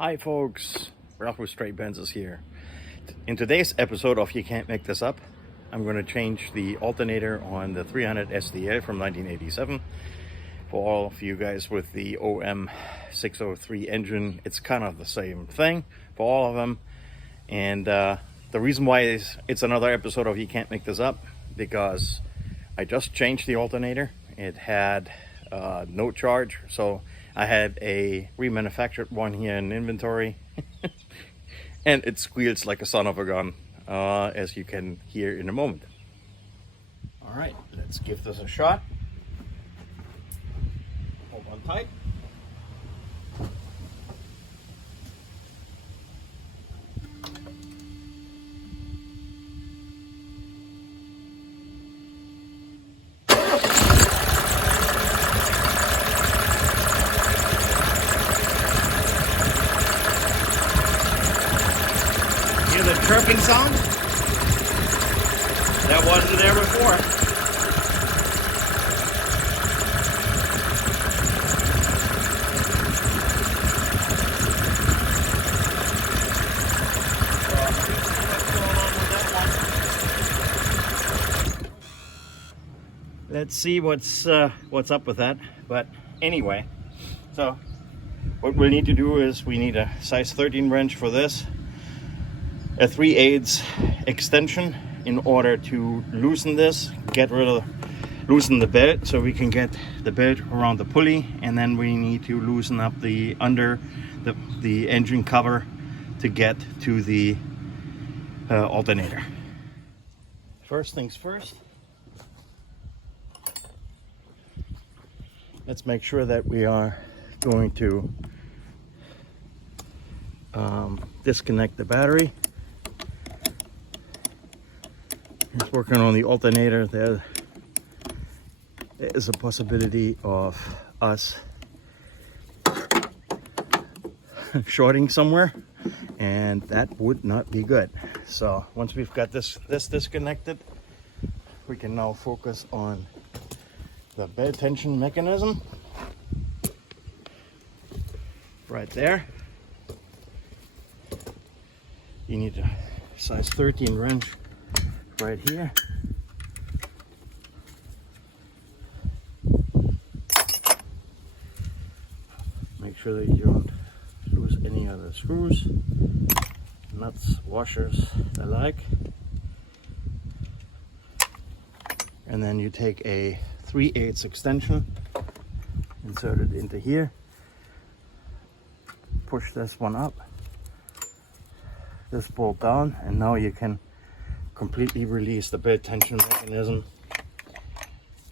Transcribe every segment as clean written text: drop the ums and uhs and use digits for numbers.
Hi folks, Ralph with Stray Benzes here. In today's episode of You Can't Make This Up, I'm going to change the alternator on the 300 SDL from 1987. For all of you guys with the OM603 engine, it's kind of the same thing for all of them. And the reason why is it's another episode of You Can't Make This Up, because I just changed the alternator. It had no charge, so I had a remanufactured one here in inventory and it squeals like a son of a gun, as you can hear in a moment. All right, let's give this a shot. Hold on tight. The chirping sound that wasn't there before. Let's see what's up with that. But anyway, so what we'll need to do is we need a size 13 wrench for this, a 3/8 extension in order to loosen this, loosen the belt so we can get the belt around the pulley, and then we need to loosen up the the engine cover to get to the alternator. First things first, let's make sure that we are going to disconnect the battery. It's working on the alternator. There is a possibility of us shorting somewhere, and that would not be good. So once we've got this disconnected, we can now focus on the belt tension mechanism right there. You need a size 13 wrench right here. Make sure that you don't lose any other screws, nuts, washers, the like. And then you take a 3/8 extension, insert it into here, push this one up, this bolt down, and now you can completely release the belt tension mechanism,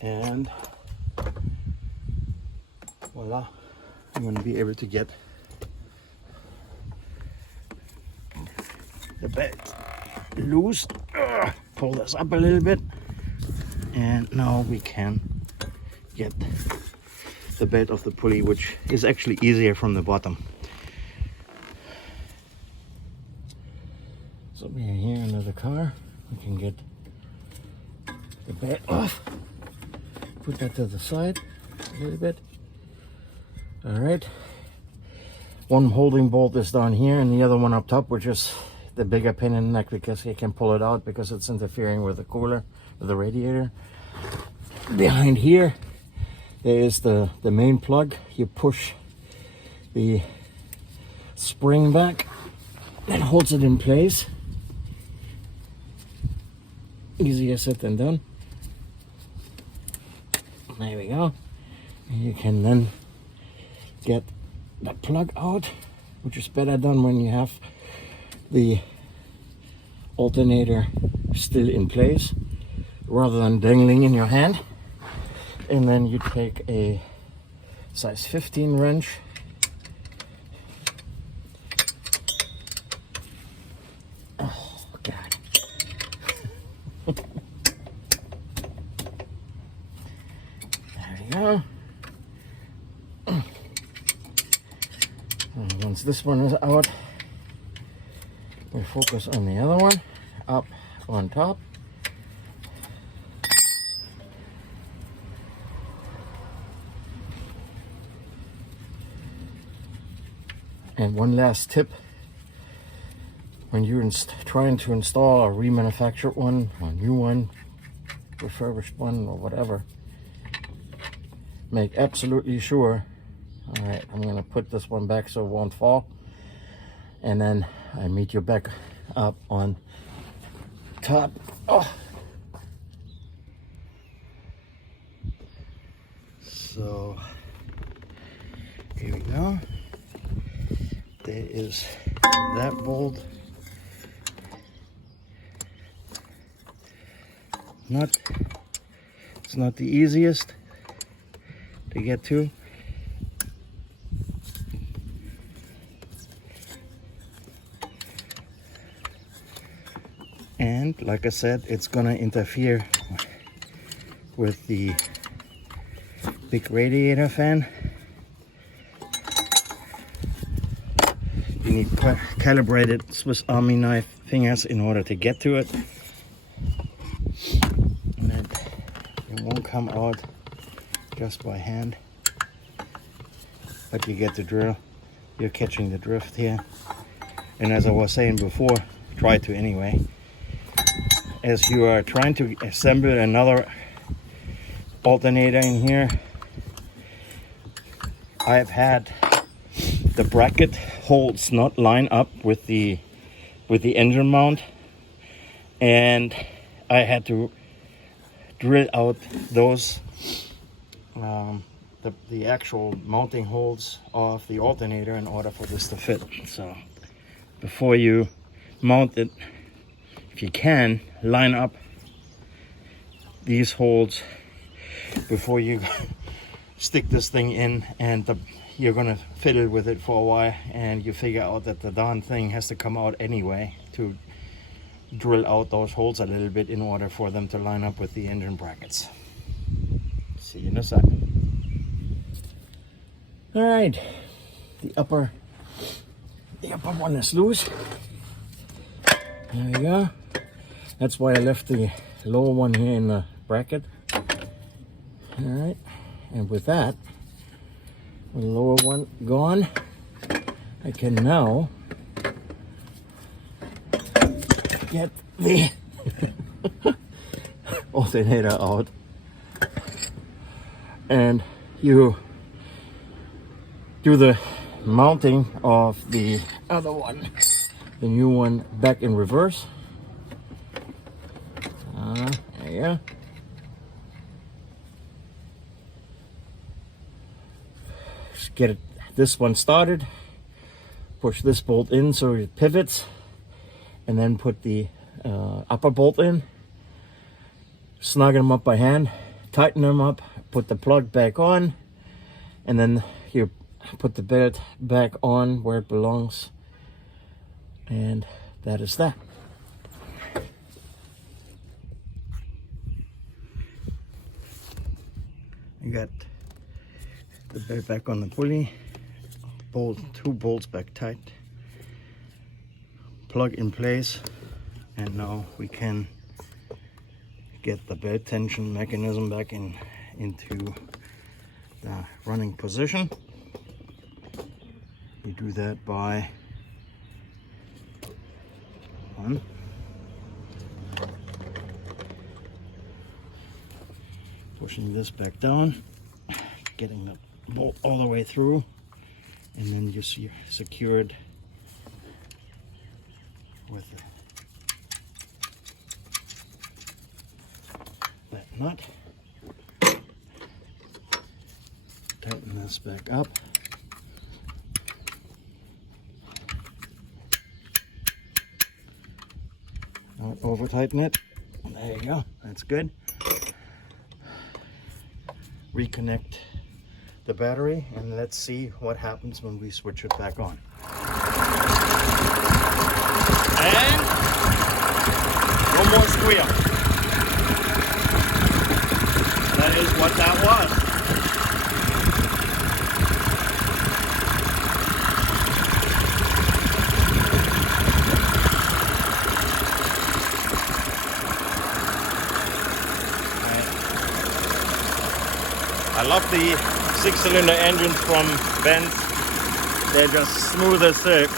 and voila, I'm going to be able to get the belt loose. Pull this up a little bit, and now we can get the belt off the pulley, which is actually easier from the bottom. So we're here under the car. We can get the belt off, put that to the side a little bit. All right, one holding bolt is down here and the other one up top, which is the bigger pin in the neck, because you can pull it out because it's interfering with the cooler, with the radiator. Behind here, there is the main plug. You push the spring back, that holds it in place. Easier said than done. There we go. And you can then get the plug out, which is better done when you have the alternator still in place rather than dangling in your hand. And then you take a size 15 wrench, and once this one is out, we focus on the other one up on top. And one last tip, when you're trying to install a remanufactured one, or a new one, refurbished one, or whatever, make absolutely sure. All right, I'm gonna put this one back so it won't fall, and then I meet you back up on top. Oh. So here we go. There is that bolt. It's not the easiest to get to. And like I said, it's gonna interfere with the big radiator fan. You need calibrated Swiss Army knife fingers in order to get to it. And it won't come out just by hand. But you get the drill. You're catching the drift here. And as I was saying before, try to anyway. As you are trying to assemble another alternator in here, I've had the bracket holes not line up with the engine mount, and I had to drill out those the actual mounting holes of the alternator in order for this to fit. So before you mount it, if you can, line up these holes before you stick this thing in, and you're gonna fiddle with it for a while, and you figure out that the darn thing has to come out anyway to drill out those holes a little bit in order for them to line up with the engine brackets. See you in a second. All right, the upper one is loose. There we go. That's why I left the lower one here in the bracket. All right, and with that, with the lower one gone, I can now get the alternator out, and you do the mounting of the other one, the new one, back in reverse. There you go. Just get this one started. Push this bolt in so it pivots, and then put the upper bolt in. Snug them up by hand, tighten them up, put the plug back on, and then you put the belt back on where it belongs, and that is that. You got the belt back on the pulley, two bolts back tight, plug in place, and now we can get the belt tension mechanism back into the running position. You do that by pushing this back down, getting the bolt all the way through, and then you secure it with that nut. Tighten this back up. Don't over tighten it. There you go, that's good. Reconnect the battery, and let's see what happens when we switch it back on. And no more squeal. That is what that was. I love the 6-cylinder engines from Benz. They're just smooth as silk.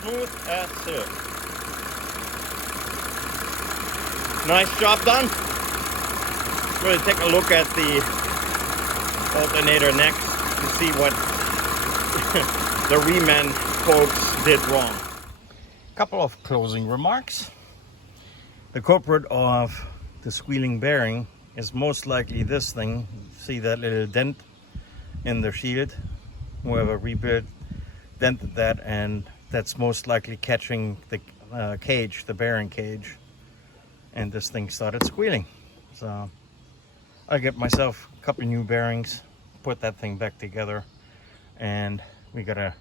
Smooth as silk. Nice job done. We'll take a look at the alternator next to see what the reman folks did wrong. Couple of closing remarks. The culprit of the squealing bearing is most likely this thing. See that little dent in the shield? Whoever rebuilt dented that, and that's most likely catching the cage, the bearing cage, and this thing started squealing. So I get myself a couple new bearings, put that thing back together, and we got a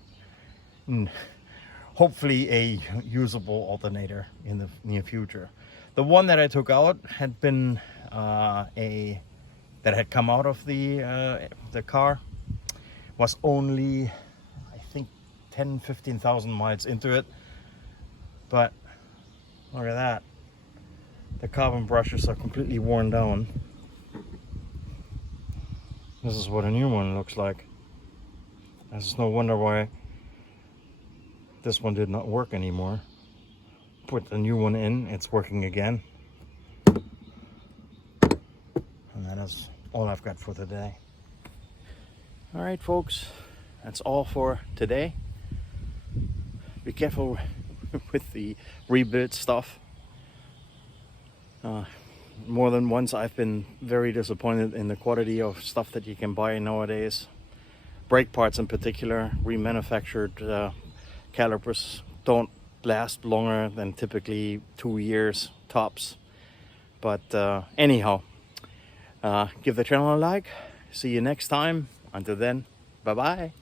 hopefully a usable alternator in the near future. The one that I took out had been that had come out of the car was only, I think, 10,000-15,000 miles into it, but look at that. The carbon brushes are completely worn down. This is what a new one looks like. There's no wonder why this one did not work anymore. Put the new one in, it's working again. And that is all I've got for today. All right, folks, that's all for today. Be careful with the rebuild stuff. More than once I've been very disappointed in the quality of stuff that you can buy nowadays. Brake parts in particular, remanufactured calipers don't last longer than typically 2 years tops. But anyhow, give the channel a like. See you next time. Until then, bye bye.